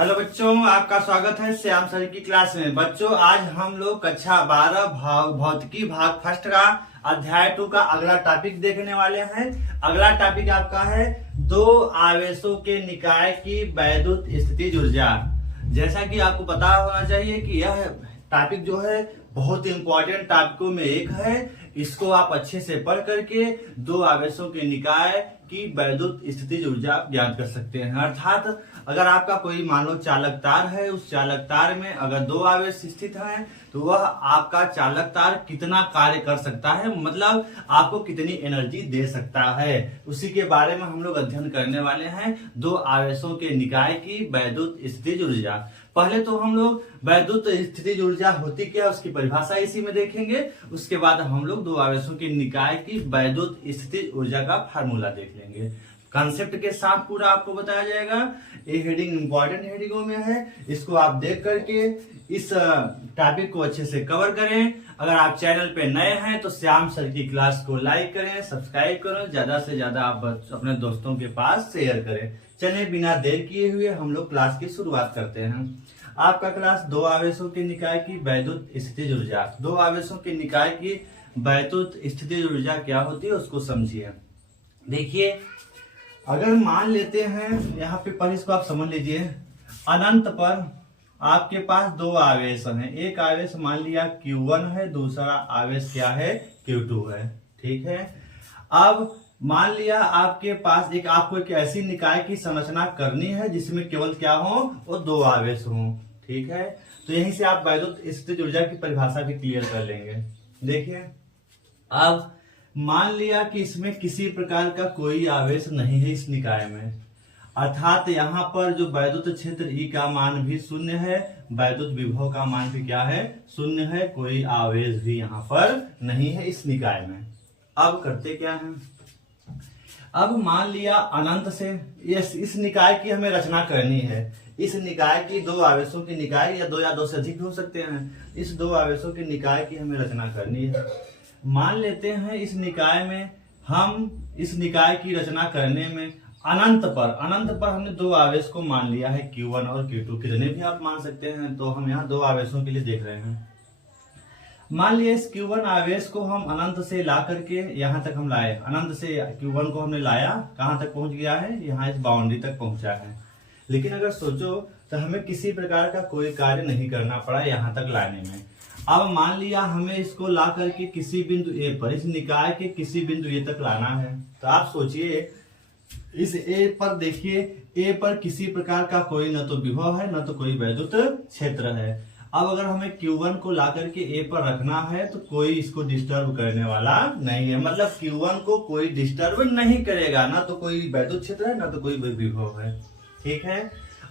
Hello बच्चों, आपका स्वागत है श्याम सर की क्लास में। बच्चों, आज हम लोग कक्षा 12 भौतिकी भाग फर्स्ट का अध्याय 2 का अगला टॉपिक देखने वाले हैं। अगला टॉपिक आपका है दो आवेशों के निकाय की वैद्युत स्थितिज ऊर्जा। जैसा कि आपको पता होना चाहिए कि यह टॉपिक जो है बहुत इंपॉर्टेंट टॉपिकों में एक है। इसको आप अच्छे से पढ़ करके दो आवेशों के निकाय की वैद्युत स्थितिज ऊर्जा ज्ञात कर सकते हैं। अर्थात अगर आपका कोई मान लो चालक तार है, उस चालक तार में अगर दो आवेश स्थित हैं तो वह आपका चालक तार कितना कार्य कर सकता है, मतलब आपको कितनी एनर्जी दे सकता है, उसी के बारे में हम लोग अध्ययन करने वाले हैं। दो आवेशों के निकाय की वैद्युत स्थितिज ऊर्जा। पहले तो हम लोग वैद्युत स्थितिज ऊर्जा होती क्या है उसकी परिभाषा इसी में देखेंगे। उसके बाद हम लोग दो आवेशों के निकाय की वैद्युत स्थितिज ऊर्जा का फार्मूला देख लेंगे। कॉन्सेप्ट के साथ पूरा आपको बताया जाएगा। ये हेडिंग इंपॉर्टेंट हेडिंगों में है, इसको आप देख करके इस टॉपिक को अच्छे से कवर करें। अगर आप चैनल पे नए हैं तो श्याम सर की क्लास को लाइक करें, सब्सक्राइब करें, ज्यादा से ज्यादा आप अपने दोस्तों के पास शेयर करें। चलिए बिना देर किए हुए हम लोग क्लास की शुरुआत करते हैं। आपका क्लास दो आवेशों के निकाय की वैद्युत स्थितिज ऊर्जा। दो आवेशों के निकाय की वैद्युत स्थितिज ऊर्जा क्या होती है उसको समझिए। देखिए, अगर मान लेते हैं यहाँ पे पर इसको आप समझ लीजिए, अनंत पर आपके पास दो आवेश हैं। एक आवेश मान लिया Q1 है, दूसरा आवेश क्या है Q2 है। ठीक है, अब मान लिया आपके पास आपको एक ऐसी निकाय की संरचना करनी है जिसमें केवल क्या हो, वो दो आवेश हो। ठीक है, तो यहीं से आप वैद्युत स्थितिज ऊर्जा की परिभाषा भी क्लियर कर लेंगे। देखिए, अब मान लिया कि इसमें किसी प्रकार का कोई आवेश नहीं है इस निकाय में, अर्थात यहाँ पर जो वैद्युत क्षेत्र E का मान भी शून्य है, वैद्युत विभव का मान भी क्या है, शून्य है, कोई आवेश भी यहाँ पर नहीं है इस निकाय में। अब करते क्या है, अब मान लिया अनंत से इस निकाय की हमें रचना करनी है। इस निकाय की दो आवेशों की निकाय या दो से अधिक हो सकते हैं। इस दो आवेशों की निकाय की हमें रचना करनी है। मान लेते हैं इस निकाय में हम इस निकाय की रचना करने में अनंत पर हमने दो आवेश को मान लिया है Q1 और Q2, कितने भी आप मान सकते हैं। तो हम यहाँ दो आवेशों के लिए देख रहे हैं। मान लिया इस Q1 आवेश को हम अनंत से ला करके यहाँ तक हम लाए। अनंत से Q1 को हमने लाया, कहाँ तक पहुंच गया है, यहाँ इस बाउंड्री तक पहुंचा है। लेकिन अगर सोचो तो हमें किसी प्रकार का कोई कार्य नहीं करना पड़ा यहाँ तक लाने में। अब मान लिया हमें इसको ला करके किसी बिंदु ए पर, इस निकाय के किसी बिंदु ए तक लाना है। तो आप सोचिए, इस ए पर देखिए, ए पर किसी प्रकार का कोई न तो विभव है न तो कोई वैद्युत क्षेत्र है। अब अगर हमें Q1 को ला करके ए पर रखना है तो कोई इसको डिस्टर्ब करने वाला नहीं है, मतलब Q1 को कोई डिस्टर्ब नहीं करेगा, ना तो कोई वैद्युत क्षेत्र है ना तो कोई विभव है। ठीक है,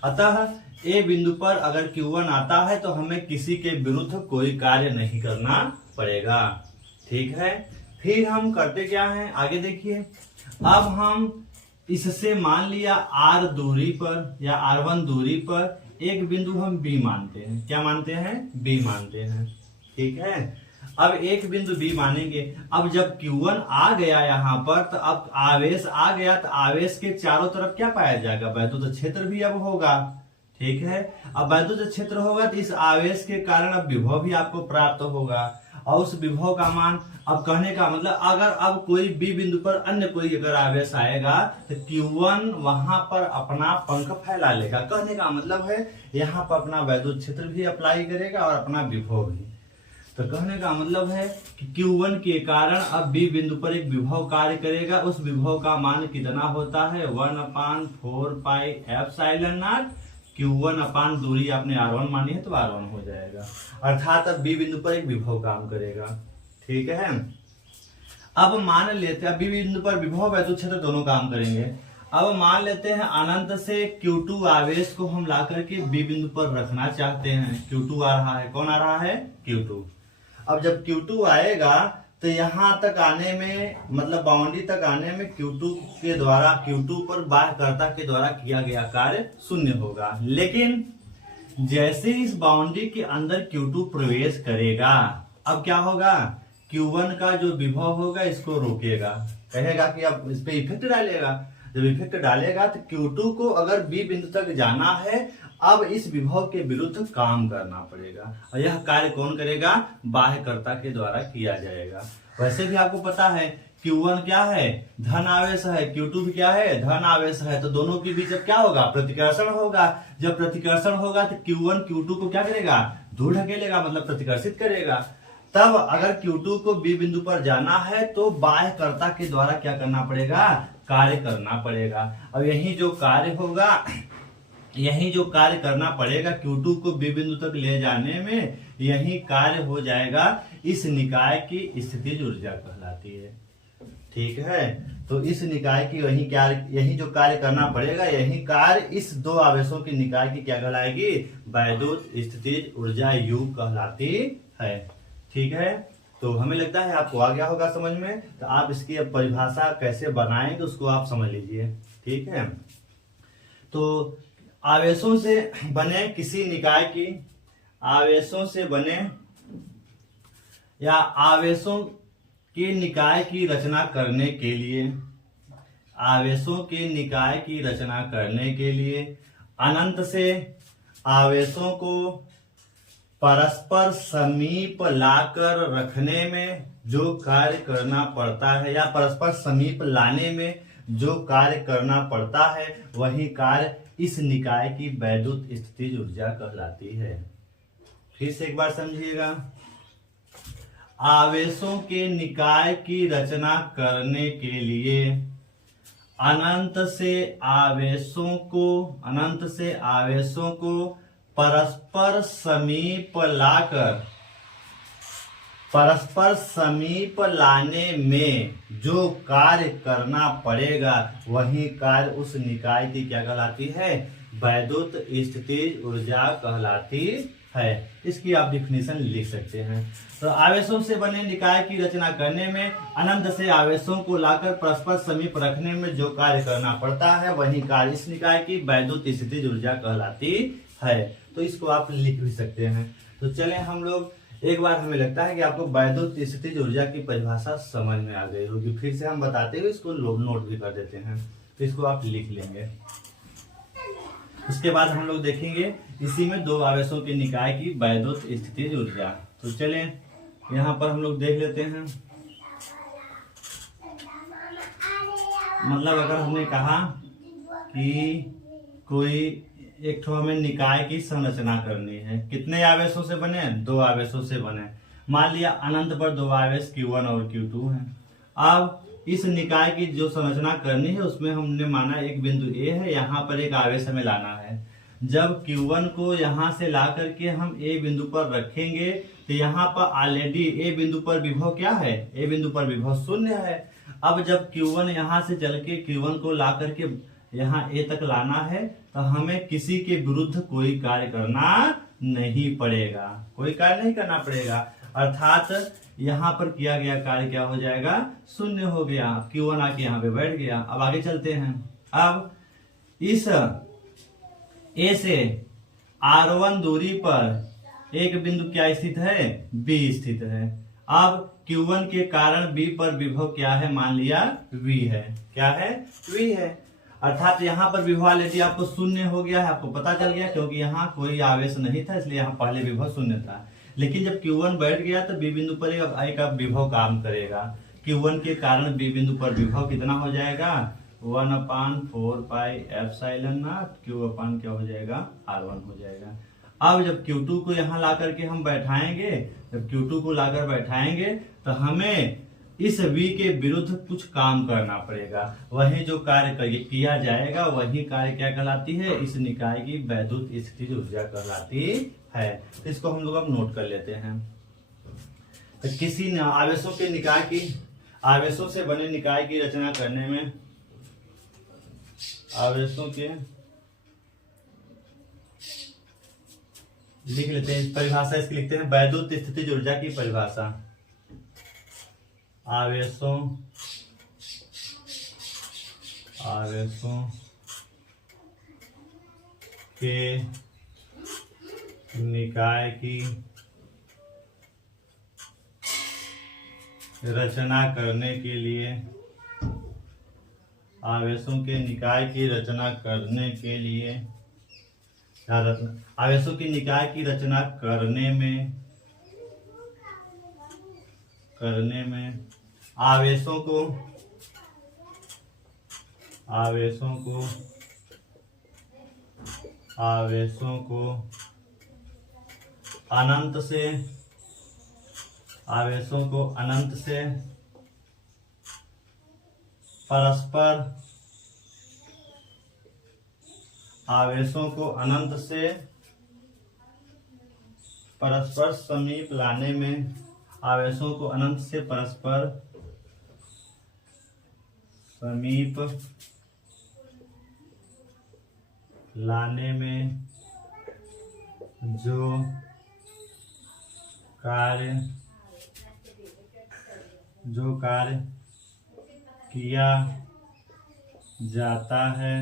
अतः ए बिंदु पर अगर Q1 आता है तो हमें किसी के विरुद्ध कोई कार्य नहीं करना पड़ेगा। ठीक है, फिर हम करते क्या है, आगे देखिए। अब हम इससे मान लिया R दूरी पर या R1 दूरी पर एक बिंदु हम B मानते हैं। क्या मानते हैं, B मानते हैं। ठीक है, अब एक बिंदु B मानेंगे। अब जब Q1 आ गया यहाँ पर तो अब आवेश आ गया, तो आवेश के चारों तरफ क्या पाया जाएगा, वैद्युत क्षेत्र भी अब होगा। ठीक है, अब वैद्युत क्षेत्र होगा तो इस आवेश के कारण अब विभव भी आपको प्राप्त होगा, और उस विभव का मान, अब कहने का मतलब अगर अब कोई B बिंदु पर अन्य कोई अगर आवेश आएगा तो Q1 वहां पर अपना पंख फैला लेगा। कहने का मतलब है यहाँ पर अपना वैद्युत क्षेत्र भी अप्लाई करेगा और अपना विभव भी। तो कहने का मतलब है कि Q1 के कारण अब B बिंदु पर एक विभव कार्य करेगा। उस विभव का मान कितना होता है, 1/4 पाई एप्सिलॉन नॉट। Q1 अपान दूरी आपने R1 मानी है तो R1 हो जाएगा, अर्थात अब B बिंदु पर एक विभव काम करेगा। ठीक है, अब मान लेते हैं B बिंदु पर विभव वैद्युत क्षेत्र दोनों काम करेंगे। अब मान लेते हैं अनंत से Q2 आवेश को हम ला करके B बिंदु पर रखना चाहते हैं। Q2 आ रहा है, कौन आ रहा है, Q2। अब जब Q2 आएगा तो यहाँ तक आने में, मतलब बाउंड्री तक आने में Q2 के द्वारा, Q2 पर बाह्यकर्ता के द्वारा किया गया कार्य शून्य होगा। लेकिन जैसे इस बाउंड्री के अंदर Q2 प्रवेश करेगा, अब क्या होगा, Q1 का जो विभव होगा इसको रोकेगा, कहेगा कि अब इस पे इफेक्ट डालेगा। जब इफेक्ट डालेगा तो Q2 को अगर B बिंदु तक जाना है अब इस विभव के विरुद्ध काम करना पड़ेगा और यह कार्य कौन करेगा? बाह्यकर्ता के द्वारा किया जाएगा। वैसे भी आपको पता है Q1 क्या है? धन आवेश है। Q2 भी क्या है? धन आवेश है। तो दोनों के बीच अब क्या होगा? प्रतिकर्षण होगा। जब प्रतिकर्षण होगा तो Q1 Q2 को क्या करेगा? दूर ढकेलेगा, मतलब प्रतिकर्षित करेगा। तब अगर Q2 को B बिंदु पर जाना है तो बाह्यकर्ता के द्वारा क्या करना पड़ेगा? कार्य करना पड़ेगा। अब यही जो कार्य होगा, यही जो कार्य करना पड़ेगा Q2 को B बिंदु तक ले जाने में, यही कार्य हो जाएगा इस निकाय की स्थितिज ऊर्जा कहलाती है। ठीक है, तो इस निकाय की यही जो कार्य करना पड़ेगा, यही कार्य इस दो आवेशों की निकाय की क्या कहलाएगी? वैद्युत स्थितिज ऊर्जा U कहलाती है। ठीक है, तो हमें लगता है आपको आ गया होगा समझ में। तो आप इसकी अब परिभाषा कैसे बनाएंगे उसको आप समझ लीजिए। ठीक है, तो आवेशों से बने किसी निकाय की, आवेशों से बने या आवेशों के निकाय की रचना करने के लिए, आवेशों के निकाय की रचना करने के लिए अनंत से आवेशों को परस्पर समीप लाकर रखने में जो कार्य करना पड़ता है, या परस्पर समीप लाने में जो कार्य करना पड़ता है, वही कार्य इस निकाय की वैद्युत स्थितिज ऊर्जा कहलाती है। फिर से एक बार समझिएगा, आवेशों के निकाय की रचना करने के लिए अनंत से आवेशों को परस्पर समीप लाने में जो कार्य करना पड़ेगा, वही कार्य उस निकाय की क्या कहलाती है? वैद्युत स्थितिज ऊर्जा कहलाती है। इसकी आप डिफिनीशन लिख सकते हैं। तो आवेशों से बने निकाय की रचना करने में अनंत से आवेशों को लाकर परस्पर समीप रखने में जो कार्य करना पड़ता है, वही कार्य इस निकाय की वैद्युत स्थितिज ऊर्जा कहलाती है। तो इसको आप लिख भी सकते हैं। तो चले हम लोग एक बार, हमें लगता है कि आपको वैद्युत स्थितिज ऊर्जा की परिभाषा समझ में आ गई होगी। फिर से हम बताते हुए इसको नोट भी कर देते हैं। तो इसको आप लिख लेंगे। उसके बाद हम लोग देखेंगे इसी में दो आवेशों के निकाय की वैद्युत स्थितिज ऊर्जा। तो चलें यहाँ पर हम लोग देख लेते हैं। मतलब अगर हमने कहा कि कोई एक ठो हमें निकाय की संरचना करनी है, कितने आवेशों से बने? दो आवेशों से बने। मान लिया अनंत पर दो आवेश Q1 और Q2 हैं। अब इस निकाय की जो संरचना करनी है उसमें हमने माना एक बिंदु A है, यहाँ पर एक आवेश हमें लाना है। जब Q1 को यहाँ से ला करके हम A बिंदु पर रखेंगे तो यहाँ पर ऑलरेडी A बिंदु पर विभव क्या है? A बिंदु पर विभव 0 है। अब जब Q1 यहाँ से चल के Q1 को ला करके यहाँ A तक लाना है तो हमें किसी के विरुद्ध कोई कार्य करना नहीं पड़ेगा, कोई कार्य नहीं करना पड़ेगा। अर्थात यहाँ पर किया गया कार्य क्या हो जाएगा? 0 हो गया। Q1 आके यहाँ पे बैठ गया। अब आगे चलते हैं। अब इस A से R1 दूरी पर एक बिंदु क्या स्थित है? B स्थित है। अब Q1 के कारण B पर विभव क्या है? मान लिया V है। क्या है? V है। अर्थात यहाँ पर विभव ऑलरेडी आपको 0 हो गया है, आपको पता चल गया, क्योंकि यहाँ कोई आवेश नहीं था, इसलिए यहाँ पहले विभव 0 था। लेकिन जब Q1 बैठ गया तो B बिंदु पर एक विभव काम करेगा। Q1 के कारण B बिंदु पर विभव कितना हो जाएगा? 1/4 पाई एप्सिलॉन नॉट Q अपान क्या हो जाएगा? R1 हो जाएगा। अब जब Q2 को यहाँ ला करके हम बैठाएंगे, जब Q2 को लाकर बैठाएंगे तो हमें इस V के विरुद्ध कुछ काम करना पड़ेगा। वही जो कार्य किया जाएगा वही कार्य क्या कहलाती है? इस निकाय की वैद्युत स्थितिज ऊर्जा कहलाती है। तो इसको हम लोग अब नोट कर लेते हैं। तो किसी आवेशों के निकाय की, आवेशों से बने निकाय की रचना करने में, आवेशों के लिख लेते हैं परिभाषा, इसकी लिखते हैं वैद्युत स्थितिज ऊर्जा की परिभाषा। आवेशों के निकाय की रचना करने के लिए, आवेशों के निकाय की रचना करने के लिए आवेशों की निकाय की रचना करने में आवेशों को अनंत से परस्पर समीप लाने में आवेशों को अनंत से परस्पर समीप लाने में जो कार्य किया जाता है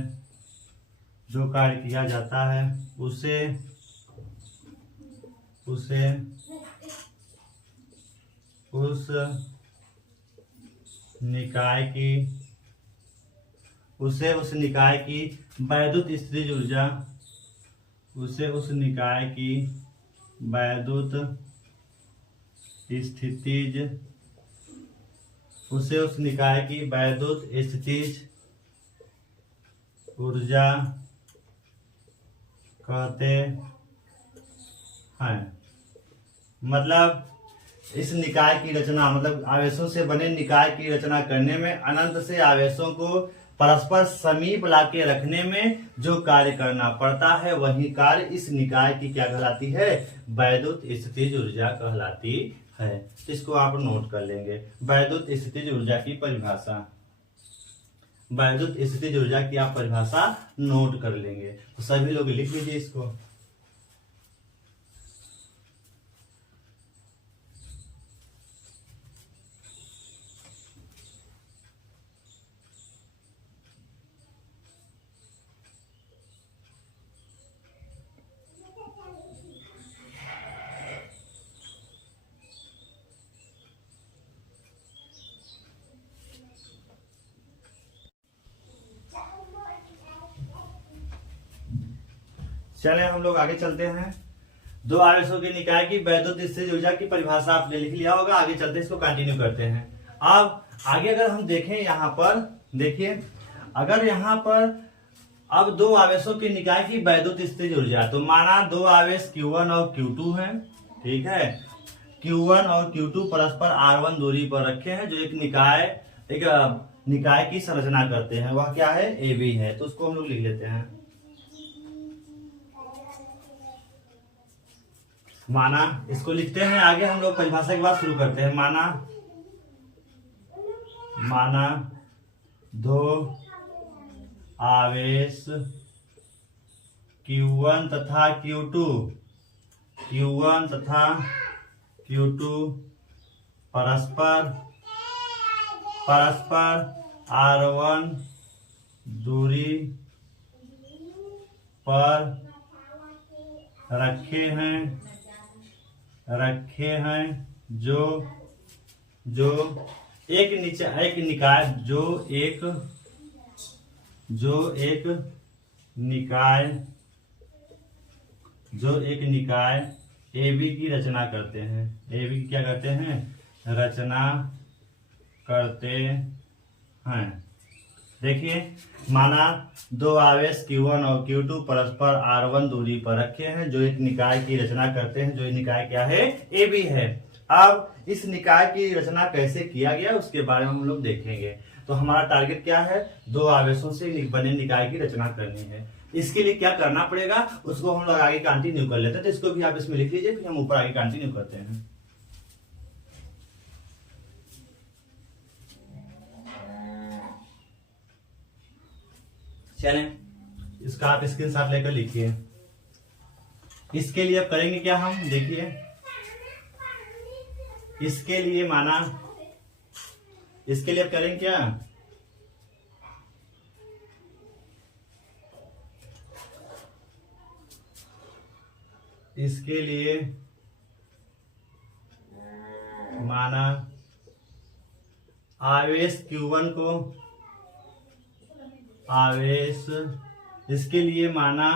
उसे उस निकाय की वैद्युत स्थितिज ऊर्जा कहते हैं। मतलब इस निकाय की रचना, मतलब आवेशों से बने निकाय की रचना करने में अनंत से आवेशों को परस्पर समीप लाके रखने में जो कार्य करना पड़ता है वही कार्य इस निकाय की क्या कहलाती है? वैद्युत स्थितिज ऊर्जा कहलाती है। इसको आप नोट कर लेंगे। वैद्युत स्थितिज ऊर्जा की परिभाषा, वैद्युत स्थितिज ऊर्जा की आप परिभाषा नोट कर लेंगे। तो सभी लोग लिख लीजिए इसको। चले हम लोग आगे चलते हैं। दो आवेशों के निकाय की वैद्युत स्थितिज ऊर्जा की परिभाषा आपने लिख लिया होगा। आगे चलते हैं, इसको कंटिन्यू करते हैं। अब आगे अगर हम देखें, यहाँ पर देखिए, अगर यहाँ पर अब दो आवेशों के निकाय की वैद्युत स्थितिज ऊर्जा, तो माना दो आवेश Q1 और Q2 हैं, ठीक है। Q1 और Q2 परस्पर R1 दूरी पर रखे हैं, जो एक निकाय की संरचना करते हैं। वह क्या है? AB है। तो उसको हम लोग लिख लेते हैं। माना, इसको लिखते हैं। आगे हम लोग परिभाषा के बाद शुरू करते हैं। माना दो आवेश Q1 तथा Q2 परस्पर R1 दूरी पर रखे हैं, जो एक निकाय AB की रचना करते हैं। AB की क्या करते हैं? रचना करते हैं। देखिए, माना दो आवेश Q1 और Q2 परस्पर R1 दूरी पर रखे हैं, जो एक निकाय की रचना करते हैं। जो ये निकाय क्या है? AB है। अब इस निकाय की रचना कैसे किया गया उसके बारे में हम लोग देखेंगे। तो हमारा टारगेट क्या है? दो आवेशों से बने निकाय की रचना करनी है। इसके लिए क्या करना पड़ेगा उसको हम लोग आगे कंटिन्यू कर लेते हैं। तो इसको भी आप इसमें लिख लीजिए, फिर हम ऊपर आगे कंटिन्यू करते हैं। चलें, इसका आप स्क्रीनशॉट लेकर लिखिए। इसके लिए अब करेंगे क्या हम? देखिए, इसके लिए अब करेंगे क्या? इसके लिए माना आवेश Q1 को इसके लिए माना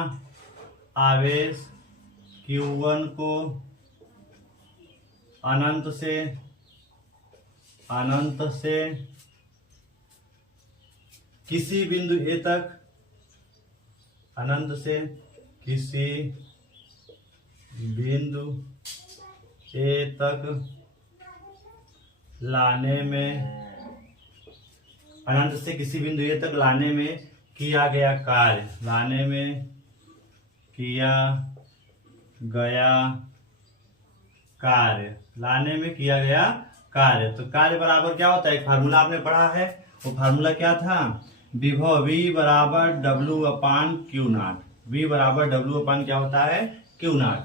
आवेश Q1 को अनंत से किसी बिंदु A तक, अनंत से किसी बिंदु A तक लाने में, अनंत से किसी बिंदु A तक लाने में किया गया कार्य, लाने में किया गया कार्य, लाने में किया गया कार्य। तो कार्य बराबर क्या होता है, एक फार्मूला आपने पढ़ा है, वो फार्मूला क्या था, विभव V बराबर W upon Q not. V बराबर W अपान क्या होता है, क्यू नॉट।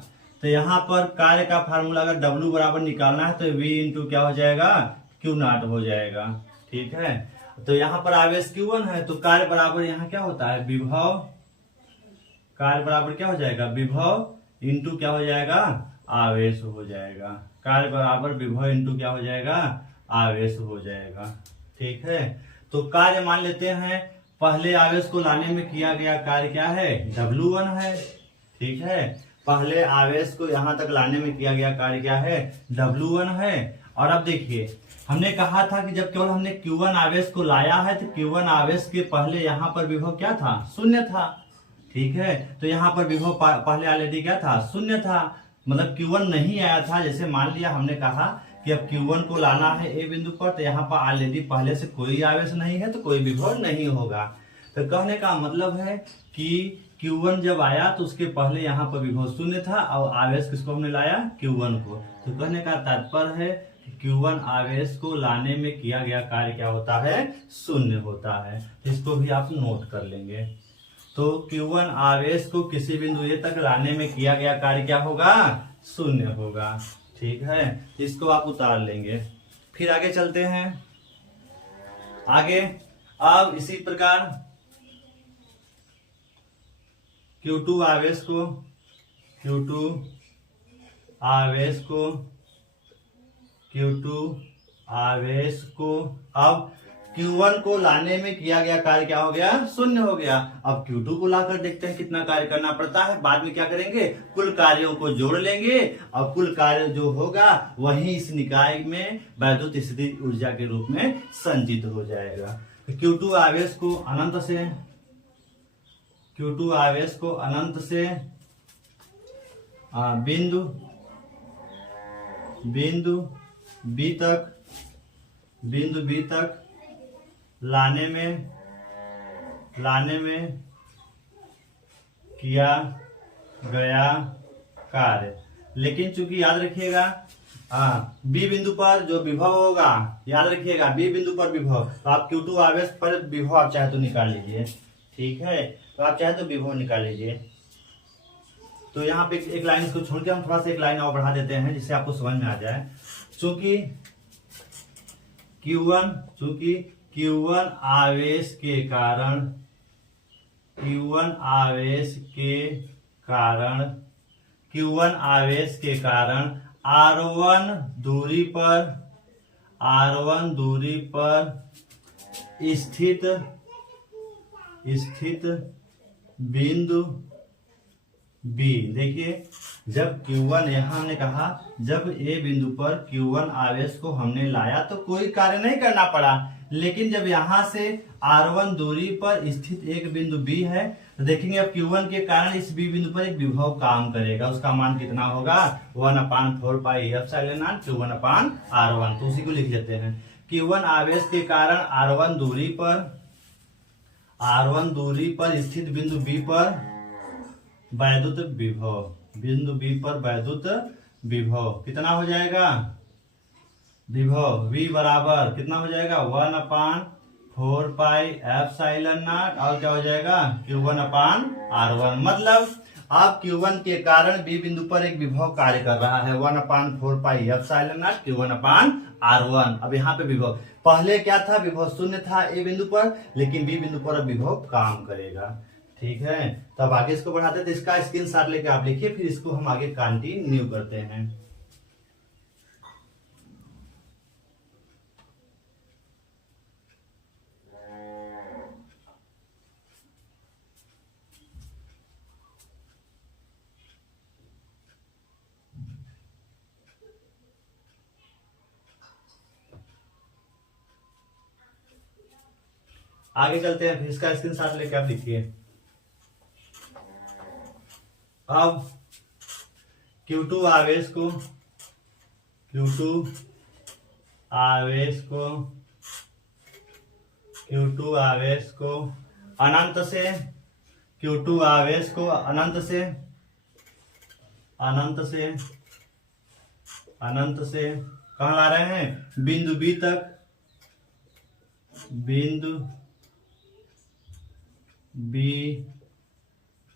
तो यहाँ पर कार्य का फार्मूला अगर W बराबर निकालना है तो V इंटू क्या हो जाएगा, क्यू नॉट हो जाएगा। ठीक है, तो यहाँ पर आवेश Q1 है, तो कार्य बराबर यहाँ क्या होता है, विभव, कार्य बराबर क्या हो जाएगा, विभव इंटू क्या हो जाएगा, आवेश हो जाएगा। कार्य बराबर विभव इंटू क्या हो जाएगा, आवेश हो जाएगा। ठीक है, तो कार्य मान लेते हैं, पहले आवेश को लाने में किया गया कार्य क्या है, W1 है। ठीक है, पहले आवेश को यहां तक लाने में किया गया कार्य क्या है, W1 है। और अब देखिए, हमने कहा था कि जब केवल हमने Q1 आवेश को लाया है तो Q1 आवेश के पहले यहाँ पर विभव क्या था, शून्य था। ठीक है, तो यहाँ पर विभव पहले ऑलरेडी क्या था, शून्य था, मतलब Q1 नहीं आया था। जैसे मान लिया हमने कहा कि अब Q1 को लाना है A बिंदु पर, तो यहाँ पर ऑलरेडी पहले से कोई आवेश नहीं है तो कोई विभव नहीं होगा। तो कहने का मतलब है कि Q1 जब आया तो उसके पहले यहाँ पर विभव शून्य था और आवेश किसको हमने लाया, Q1 को। तो कहने का तात्पर्य है कि Q1 आवेश को लाने में किया गया कार्य क्या होता है, शून्य होता है। इसको भी आप नोट कर लेंगे। तो Q1 आवेश को किसी बिंदु A तक लाने में किया गया कार्य क्या होगा, शून्य होगा। ठीक है, इसको आप उतार लेंगे। फिर आगे चलते हैं। आगे अब इसी प्रकार Q2 आवेश को, Q2 आवेश को, Q2 आवेश को अब Q1 को लाने में किया गया कार्य क्या हो गया, शून्य हो गया। अब Q2 को लाकर देखते हैं कितना कार्य करना पड़ता है। बाद में क्या करेंगे, कुल कार्यों को जोड़ लेंगे और कुल कार्य जो होगा वही इस निकाय में वैद्युत स्थितिज ऊर्जा के रूप में संचित हो जाएगा। Q2 आवेश को अनंत से, Q2 आवेश को अनंत से बिंदु B तक लाने में किया गया कार्य। लेकिन चूंकि याद रखिएगा बी बिंदु पर जो विभव होगा, याद रखिएगा बी बिंदु पर विभव, तो आप Q2 आवेश पर विभव आप चाहे तो निकाल लीजिए। ठीक है, तो आप चाहे तो विभव निकाल लीजिए। तो यहाँ पे एक लाइन इसको छोड़ के हम थोड़ा सा एक लाइन और बढ़ा देते हैं जिससे आपको समझ में आ जाए। चूंकि Q1 आवेश के कारण, Q1 आवेश के कारण R1 दूरी पर स्थित बिंदु B, देखिए जब Q1, यहाँ हमने कहा जब A बिंदु पर Q1 आवेश को हमने लाया तो कोई कार्य नहीं करना पड़ा, लेकिन जब यहाँ से R1 दूरी पर स्थित एक बिंदु B है तो देखेंगे अब Q1 के कारण इस B बिंदु पर एक विभव काम करेगा। उसका मान कितना होगा, 1/4 पाई एप्सिलॉन नॉट Q1/R1। तो उसी को लिख लेते हैं। Q1 आवेश के कारण R1 दूरी पर स्थित बिंदु B पर वैद्युत विभव, बिंदु B पर वैद्युत विभव कितना हो जाएगा, विभव V बराबर कितना हो जाएगा, 1/4 पाई एप्सिलॉन नॉट और क्या हो जाएगा, Q1/R1। मतलब अब Q1 के कारण B बिंदु पर एक विभव कार्य कर रहा है, 1/4 पाई एप्सिलॉन नॉट Q1/R1। अब यहाँ पे विभव पहले क्या था, विभव शून्य था A बिंदु पर, लेकिन B बिंदु पर अब विभव काम करेगा। ठीक है, तो अब आगे इसको बढ़ाते हैं। तो इसका स्क्रीनशॉट लेके आप लिखिए, फिर इसको हम आगे कंटिन्यू करते हैं। आगे चलते हैं, फिर इसका स्क्रीनशॉट लेके आप लिखिए। अब Q2 आवेश को Q2 आवेश को अनंत से Q2 आवेश को अनंत से कहाँ ला रहे हैं? बिंदु B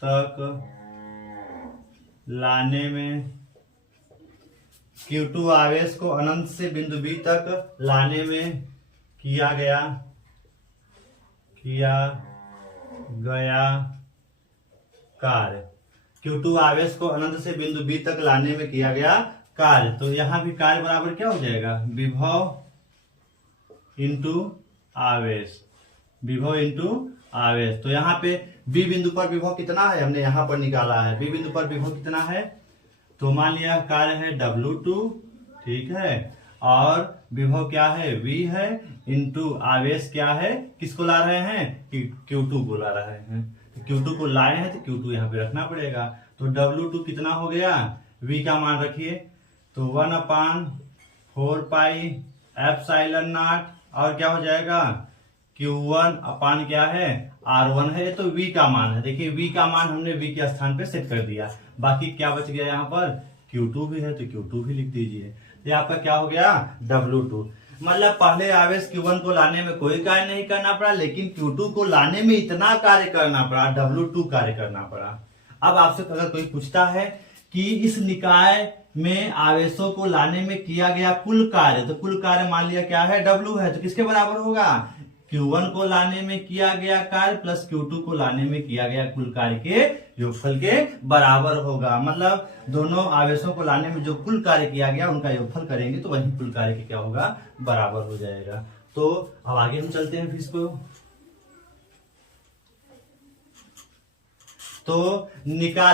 तक लाने में, Q2 आवेश को अनंत से बिंदु B तक लाने में किया गया कार्य। Q2 आवेश को अनंत से बिंदु B तक लाने में किया गया कार्य। तो यहाँ भी कार्य बराबर क्या हो जाएगा? विभव इंटू आवेश। तो यहाँ पे B बिंदु पर विभव कितना है, हमने यहाँ पर निकाला है। B बिंदु पर विभव कितना है? तो मान लिया कार्य है W2, ठीक है, और विभव क्या है? V है, इंटू आवेश क्या है? किसको ला रहे हैं? Q2 को ला रहे हैं। तो Q2 को लाए हैं तो Q2 यहाँ पे रखना पड़ेगा। तो W2 कितना हो गया? V का मान रखिए, तो 1/4 पाई एप्सिलॉन नॉट, और क्या हो जाएगा? Q1 अपान क्या है? R1 है। तो V का मान है, देखिए V का मान हमने V के स्थान पे सेट कर दिया। बाकी क्या बच गया यहाँ पर? Q2 भी है तो Q2 भी लिख दीजिए। ये आपका क्या हो गया? W2। मतलब पहले आवेश Q1 को लाने में कोई कार्य नहीं करना पड़ा, लेकिन Q2 को लाने में इतना कार्य करना पड़ा, W2 कार्य करना पड़ा। अब आपसे अगर कोई पूछता है कि इस निकाय में आवेशों को लाने में किया गया कुल कार्य, तो कुल कार्य मान लिया क्या है? W है। तो किसके बराबर होगा? Q1 को लाने में किया गया कार्य प्लस Q2 को लाने में किया गया कुल कार्य के योगफल के बराबर होगा। मतलब दोनों आवेशों को लाने में जो कुल कार्य किया गया उनका योगफल करेंगे तो वही कुल कार्य के क्या होगा? बराबर हो जाएगा। तो अब आगे हम चलते हैं फिर इसको। तो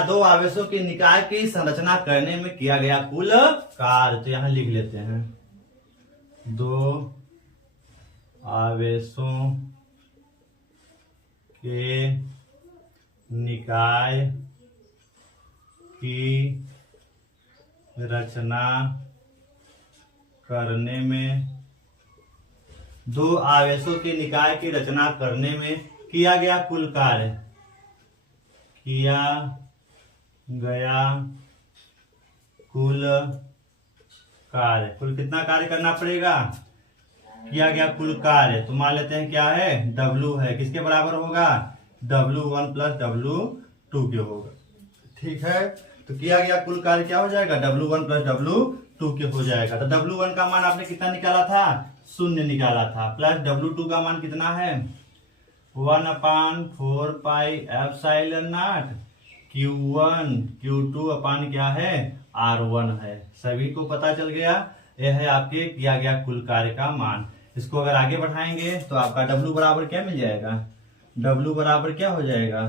दो आवेशों के निकाय की संरचना करने में किया गया कुल कार्य, तो यहां लिख लेते हैं, दो आवेशों के निकाय की रचना करने में, दो आवेशों के निकाय की रचना करने में किया गया कुल कार्य, किया गया कुल कार्य। कुल कितना कार्य करना पड़ेगा? किया गया कुल कार्य तो मान लेते हैं क्या है? W है। किसके बराबर होगा? W1 प्लस W2 के होगा, ठीक है। तो किया गया कुल कार्य क्या हो जाएगा? W1 प्लस W2 के हो जाएगा। तो W1 का मान आपने कितना निकाला था? 0 निकाला था, प्लस W2 का मान कितना है? 1/4 pi epsilon not Q1 Q2 अपान क्या है? R1 है। सभी को पता चल गया। यह है आपके किया गया कुल कार्य का मान। इसको अगर आगे बढ़ाएंगे तो आपका W बराबर क्या मिल जाएगा? W बराबर क्या हो जाएगा?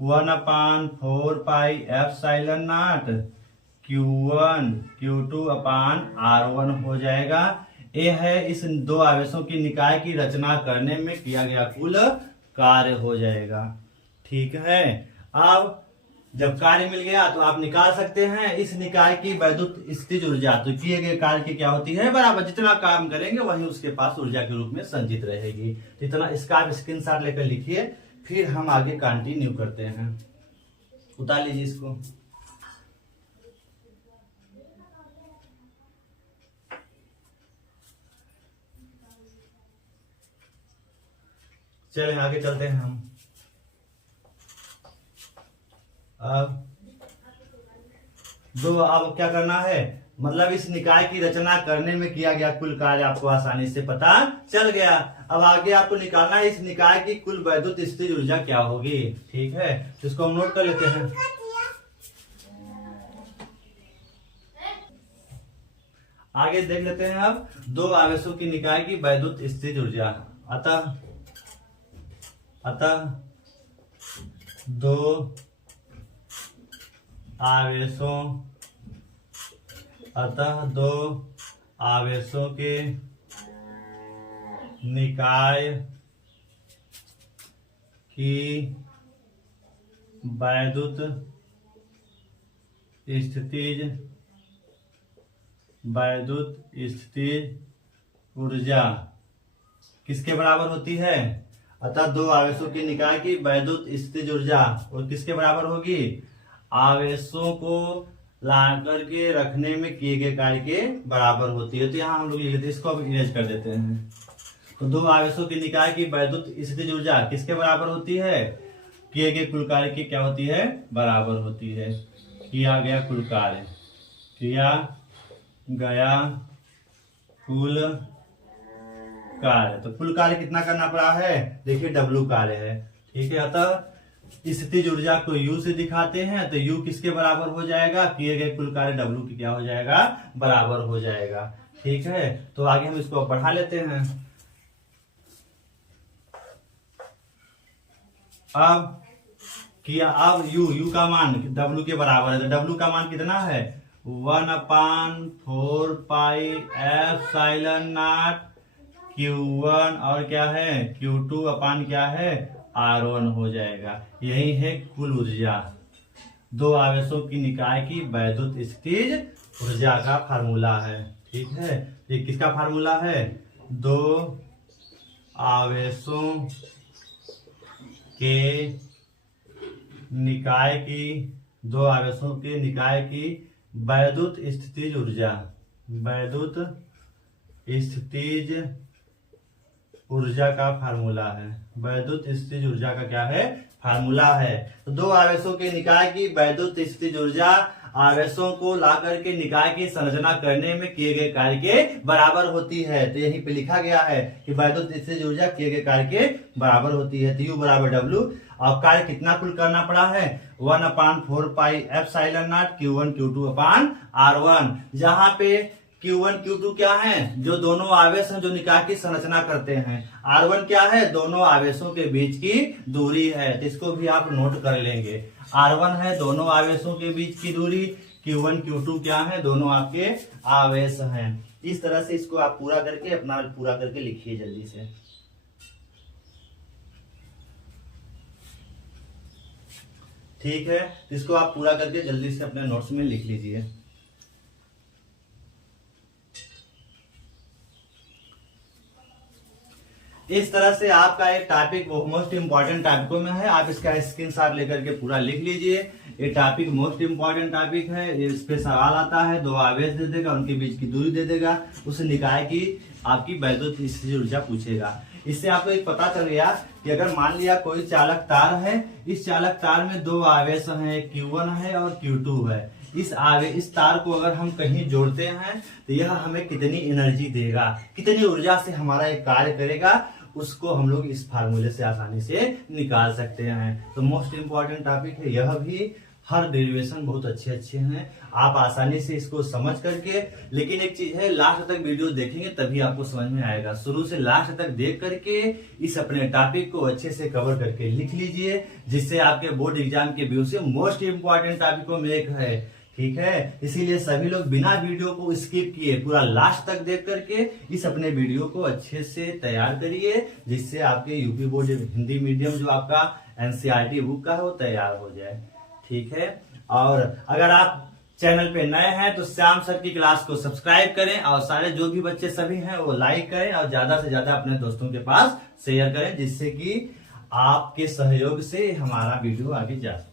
1/4 pi epsilon not Q1 Q2 upon R1 हो जाएगा। ये है इस दो आवेशों की निकाय की रचना करने में किया गया कुल कार्य हो जाएगा, ठीक है। अब जब कार्य मिल गया तो आप निकाल सकते हैं इस निकाय की वैद्युत स्थितिज ऊर्जा। तो किए गए कार्य की क्या होती है? बराबर जितना काम करेंगे वही उसके पास ऊर्जा के रूप में संचित रहेगी। तो इतना इसका आप स्क्रीनशॉट लेकर लिखिए, फिर हम आगे कंटिन्यू करते हैं। उतार लीजिए इसको। चलिए आगे चलते हैं हम। अब क्या करना है? मतलब इस निकाय की रचना करने में किया गया कुल कार्य आपको आसानी से पता चल गया। अब आगे आपको निकालना है इस निकाय की कुल वैद्युत स्थितिज ऊर्जा क्या होगी, ठीक है। तो इसको हम नोट कर लेते हैं। आगे देख लेते हैं अब दो आवेशों की निकाय की वैद्युत स्थितिज ऊर्जा। अतः दो आवेशों के निकाय की वैद्युत स्थितिज ऊर्जा किसके बराबर होती है? अतः दो आवेशों के निकाय की वैद्युत स्थितिज ऊर्जा और किसके बराबर होगी? आवेशों को ला करके रखने में किए गए कार्य के बराबर होती है। तो यहाँ हम लोग लिख लेते हैं, इसको अब इरेज कर देते हैं। तो दो आवेशों के निकाय की वैद्युत स्थितिज ऊर्जा किसके बराबर होती है? किए गए कुल कार्य की क्या होती है? बराबर होती है। किया गया कुल कार्य, किया गया कुल कार्य। तो कुल कार्य कितना करना पड़ा है? देखिए W कार्य है, ठीक है। अतः स्थितिज ऊर्जा को U से दिखाते हैं, तो U किसके बराबर हो जाएगा? किए गए कुल कार्य W की क्या हो जाएगा? बराबर हो जाएगा, ठीक है। तो आगे हम इसको बढ़ा लेते हैं। अब U का मान W के बराबर है, तो W का मान कितना है? 1/4 पाई एप्सिलॉन Q1 और क्या है? Q2 अपान क्या है? R1 हो जाएगा। यही है कुल ऊर्जा, दो आवेशों की निकाय की वैद्युत स्थितिज ऊर्जा का फार्मूला है, ठीक है। ये किसका फार्मूला है? दो आवेशों के निकाय की वैद्युत स्थितिज ऊर्जा का फार्मूला है। वैद्युत स्थितिज ऊर्जा का क्या है? फार्मूला है। तो दो आवेशों के निकाय की वैद्युत स्थितिज ऊर्जा आवेशों को ला करके निकाय की संरचना करने में किए गए कार्य के बराबर होती है। तो यहीं पे लिखा गया है कि वैद्युत स्थितिज ऊर्जा किए गए कार्य के बराबर होती है। तो U बराबर W। अब कार्य कितना कुल करना पड़ा है? 1/4 pi epsilon not Q1 Q2 upon R1। जहां पे Q1 Q2 क्या है? जो दोनों आवेश हैं जो निकाय की संरचना करते हैं। R1 क्या है? दोनों आवेशों के बीच की दूरी है। तो इसको भी आप नोट कर लेंगे। R1 है दोनों आवेशों के बीच की दूरी, Q1 Q2 क्या है? दोनों आपके आवेश हैं। इस तरह से इसको आप पूरा करके लिखिए जल्दी से। ठीक है, इसको आप पूरा करके जल्दी से अपने नोट्स में लिख लीजिए। इस तरह से आपका एक टॉपिक मोस्ट इंपॉर्टेंट टॉपिकों में है। आप इसका स्क्रीनशॉट लेकर के पूरा लिख लीजिए। ये टॉपिक मोस्ट इंपॉर्टेंट टॉपिक है। इस पे सवाल आता है, दो आवेश दे देगा, उनके बीच की दूरी दे देगा, उस निकाय की आपकी वैद्युत स्थितिज ऊर्जा पूछेगा। इससे आपको एक पता चल गया कि अगर मान लिया कोई चालक तार है, इस चालक तार में दो आवेश हैं, Q1 है और Q2 है। इस तार को अगर हम कहीं जोड़ते हैं तो यह हमें कितनी एनर्जी देगा, कितनी ऊर्जा से हमारा एक कार्य करेगा, उसको हम लोग इस फार्मूले से आसानी से निकाल सकते हैं। तो मोस्ट इंपॉर्टेंट टॉपिक है यह भी। हर डेरिवेशन बहुत अच्छे हैं, आप आसानी से इसको समझ करके, लेकिन एक चीज है, लास्ट तक वीडियो देखेंगे तभी आपको समझ में आएगा। शुरू से लास्ट तक देख करके इस अपने टॉपिक को अच्छे से कवर करके लिख लीजिए, जिससे आपके बोर्ड एग्जाम के व्यू से मोस्ट इंपॉर्टेंट टॉपिकों में एक है। ठीक है, इसीलिए सभी लोग बिना वीडियो को स्किप किए पूरा लास्ट तक देख करके इस अपने वीडियो को अच्छे से तैयार करिए, जिससे आपके यूपी बोर्ड हिंदी मीडियम जो आपका एनसीईआरटी बुक का है वो तैयार हो जाए। ठीक है, और अगर आप चैनल पे नए हैं तो श्याम सर की क्लास को सब्सक्राइब करें, और सारे जो भी बच्चे सभी हैं वो लाइक करें, और ज्यादा से ज्यादा अपने दोस्तों के पास शेयर करें, जिससे कि आपके सहयोग से हमारा वीडियो आगे जा सके।